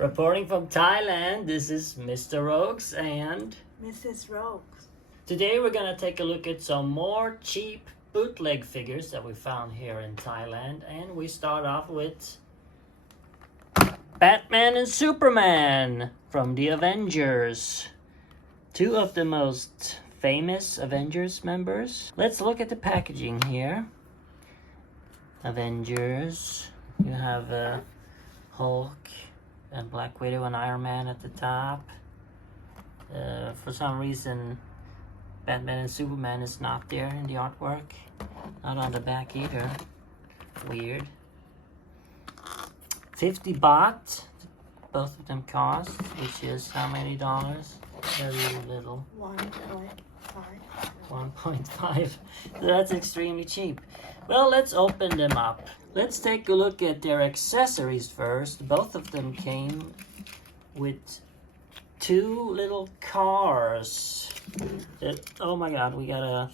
Reporting from Thailand, this is Mr. Rogues and Mrs. Rogues. today we're gonna take a look at some more cheap bootleg figures that we found here in Thailand, and we start off with Batman and Superman from the Avengers. Two of the most famous Avengers members. Let's look at the packaging here. Avengers, you have Hulk and Black Widow and Iron Man at the top. For some reason, Batman and Superman is not there in the artwork. Not on the back either. Weird. 50 baht, both of them cost, which is how many dollars? Very little. 1.5. 1.5. So that's extremely cheap. Well, let's open them up. Let's take a look at their accessories first. Both of them came with two little cars. Oh my god, we got a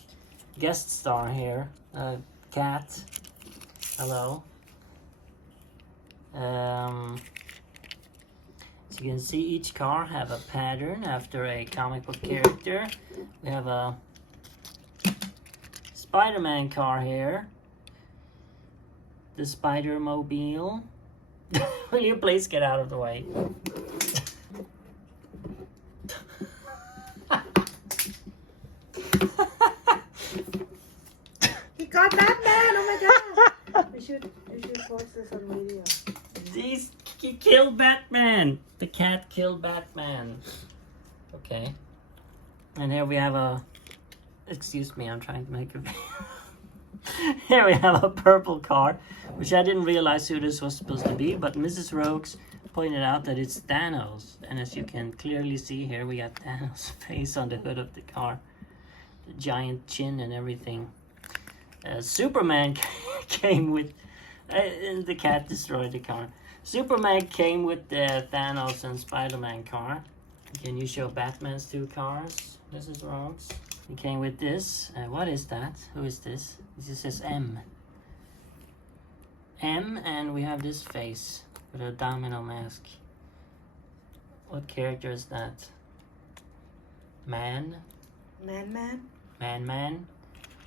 guest star here. A cat. Hello. As you can see, each car have a pattern after a comic book character. We have a Spider-Man car here. The Spider-Mobile. Will you please get out of the way? He got Batman! Oh my god! we should post this on video. He killed Batman! The cat killed Batman. Okay. And here we have a... Excuse me, I'm trying to make a video. Here we have a purple car, which I didn't realize who this was supposed to be, but Mrs. Rogues pointed out that it's Thanos. And as you can clearly see here, we got Thanos' face on the hood of the car. The giant chin and everything. Superman came with... the cat destroyed the car. Superman came with the Thanos and Spider-Man car. Can you show Batman's two cars, Mrs. Rogues? He came with this. What is that? Who is this? This says M. M, and we have this face with a domino mask. What character is that? Man? Man? Man?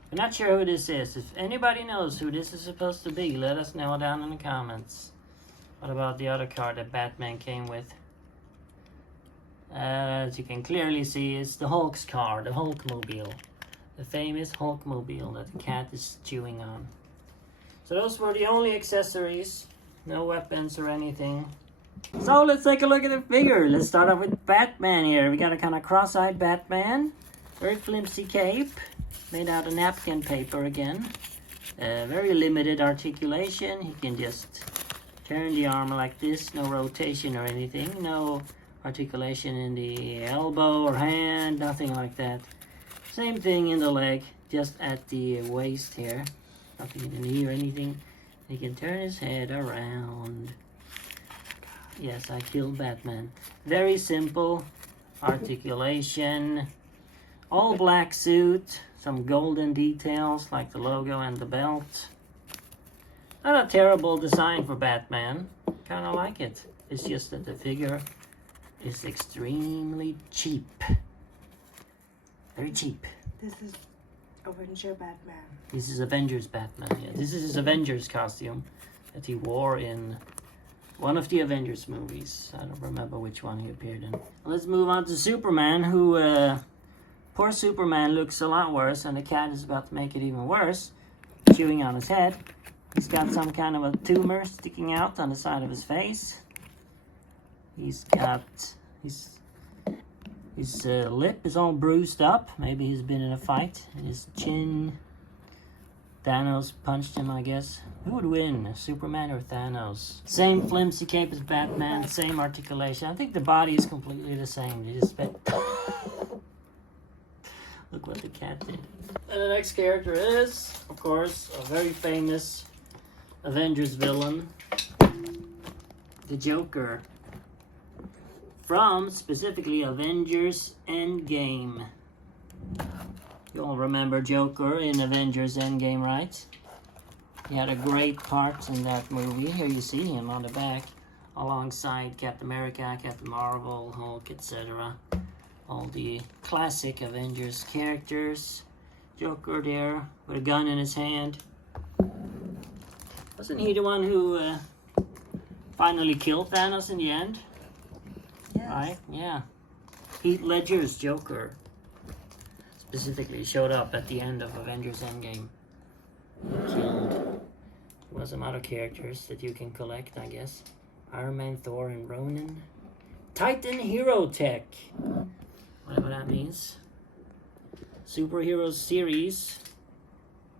We're not sure who this is. If anybody knows who this is supposed to be, let us know down in the comments. What about the other car that Batman came with? As you can clearly see, it's the Hulk's car, the Hulkmobile. The famous Hulkmobile that the cat is chewing on. So those were the only accessories. No weapons or anything. So let's take a look at the figure. Let's start off with Batman here. We got a kind of cross-eyed Batman. Very flimsy cape. Made out of napkin paper again. Very limited articulation. He can just turn the arm like this. No rotation or anything. No articulation in the elbow or hand, nothing like that. Same thing in the leg, just at the waist here. Nothing in the knee or anything. He can turn his head around. Yes, I killed Batman. Very simple articulation. All black suit. Some golden details like the logo and the belt. Not a terrible design for Batman. Kind of like it. It's just that the figure is extremely cheap. Very cheap. This is Avenger Batman. This is Avengers Batman. Yeah, this is his Avengers costume that he wore in one of the Avengers movies. I don't remember which one he appeared in. Let's move on to Superman, who poor Superman looks a lot worse, and the cat is about to make it even worse, chewing on his head. He's got some kind of a tumor sticking out on the side of his face. He's got his lip is all bruised up. Maybe he's been in a fight. His chin. Thanos punched him, I guess. Who would win, Superman or Thanos? Same flimsy cape as Batman. Same articulation. I think the body is completely the same. They just spent. Look what the cat did. And the next character is, of course, a very famous Avengers villain, the Joker. From, specifically, Avengers Endgame. You all remember Joker in Avengers Endgame, right? He had a great part in that movie. Here you see him on the back. alongside Captain America, Captain Marvel, Hulk, etc. All the classic Avengers characters. Joker there with a gun in his hand. Wasn't he the one who finally killed Thanos in the end? Yes. Right? Yeah. Heath Ledger's Joker specifically showed up at the end of Avengers Endgame. Killed. There was some other characters that you can collect, I guess. Iron Man, Thor, and Ronan. Titan Hero Tech. Whatever that means. Superhero series.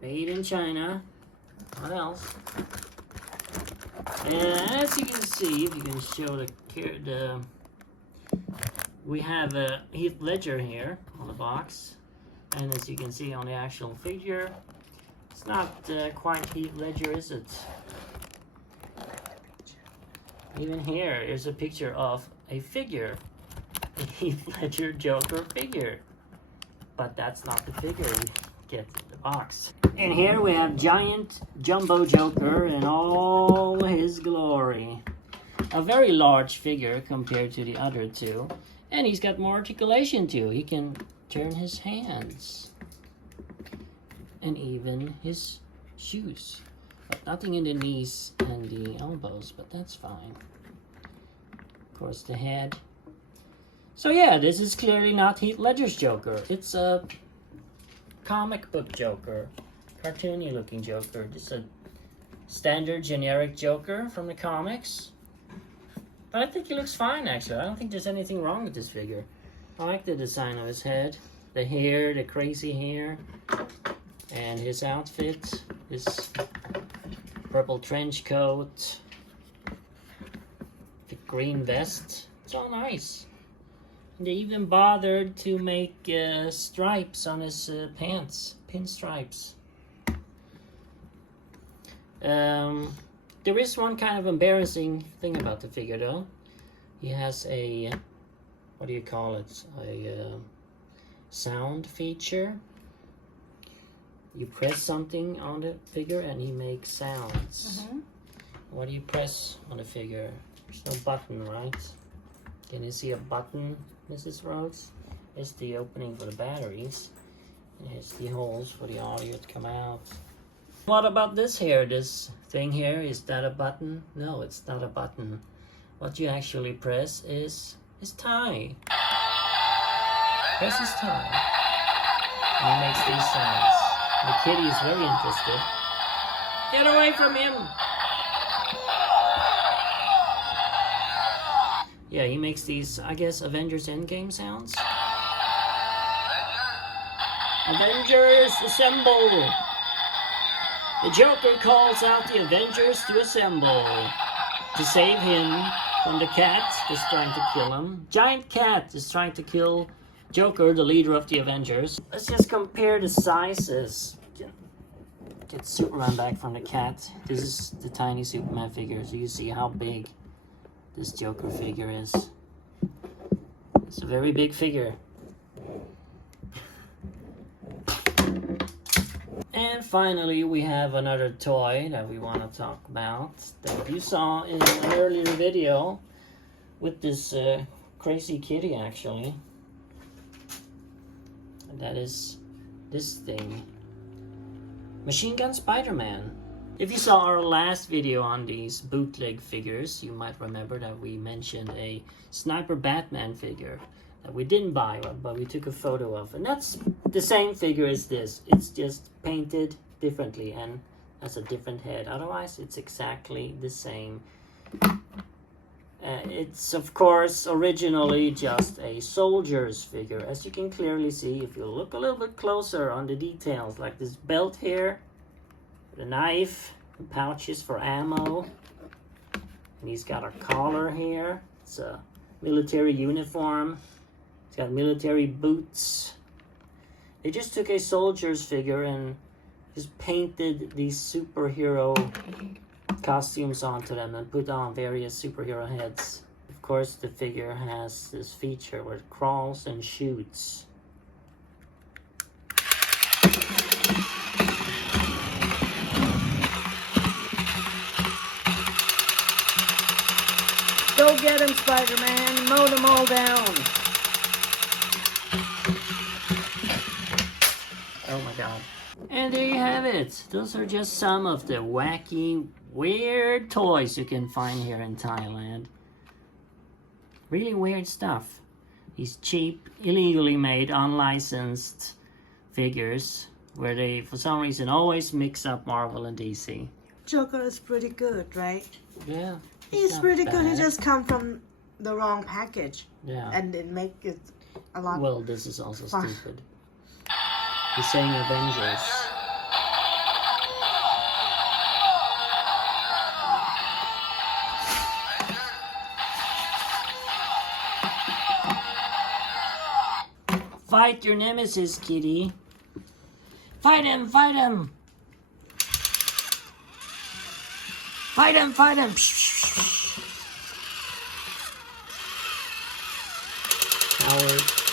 Made in China. What else? And as you can see, if you can show the we have Heath Ledger here on the box. And as you can see on the actual figure, it's not quite Heath Ledger, is it? Even here is a picture of a figure. A Heath Ledger Joker figure. But that's not the figure we get in the box. And here we have giant jumbo Joker in all his glory. A very large figure compared to the other two. And he's got more articulation too. He can turn his hands. And even his shoes. But nothing in the knees and the elbows, but that's fine. Of course, the head. So yeah, this is clearly not Heath Ledger's Joker. It's a comic book Joker. Cartoony looking Joker. Just a standard generic Joker from the comics. But I think he looks fine, actually. I don't think there's anything wrong with this figure. I like the design of his head. The hair, the crazy hair. And his outfit. His purple trench coat. The green vest. It's all nice. And they even bothered to make stripes on his pants. Pinstripes. There is one kind of embarrassing thing about the figure though. He has a, what do you call it? A sound feature. You press something on the figure and he makes sounds. What do you press on the figure? There's no button, right? Can you see a button, Mrs. Rhodes? It's the opening for the batteries. And here's the holes for the audio to come out. What about this here? This thing here, is that a button? No, it's not a button. What you actually press is his tie. Press his tie. And he makes these sounds. The kitty is very interested. Get away from him! Yeah, he makes these, I guess, Avengers Endgame sounds. Avengers, assemble! The Joker calls out the Avengers to assemble to save him from the cat that's trying to kill him. Giant cat is trying to kill Joker, the leader of the Avengers. Let's just compare the sizes. Get Superman back from the cat. This is the tiny Superman figure, so you see how big this Joker figure is. It's a very big figure. And finally, we have another toy that we want to talk about that you saw in an earlier video with this crazy kitty, actually. And that is this thing. Machine Gun Spider-Man. If you saw our last video on these bootleg figures, you might remember that we mentioned a Sniper Batman figure that we didn't buy, but we took a photo of. And that's the same figure as this. It's just painted differently and has a different head. Otherwise, it's exactly the same. It's, of course, originally just a soldier's figure. As you can clearly see, if you look a little bit closer on the details, like this belt here, the knife, the pouches for ammo, and he's got a collar here. It's a military uniform. He's got military boots. They just took a soldier's figure and just painted these superhero costumes onto them and put on various superhero heads. Of course, the figure has this feature where it crawls and shoots. Spider-Man. Mow them all down. Oh my god. And there you have it. Those are just some of the wacky, weird toys you can find here in Thailand. Really weird stuff. These cheap, illegally made, unlicensed figures where they, for some reason, always mix up Marvel and DC. Joker is pretty good, right? Yeah. He's not pretty good. He bad. just come from the wrong package. Yeah. And it make it a lot. Well, this is also fun. stupid. He's saying Avengers. Fight your nemesis, kitty. Fight him, fight him. Fight him, fight him. Howard.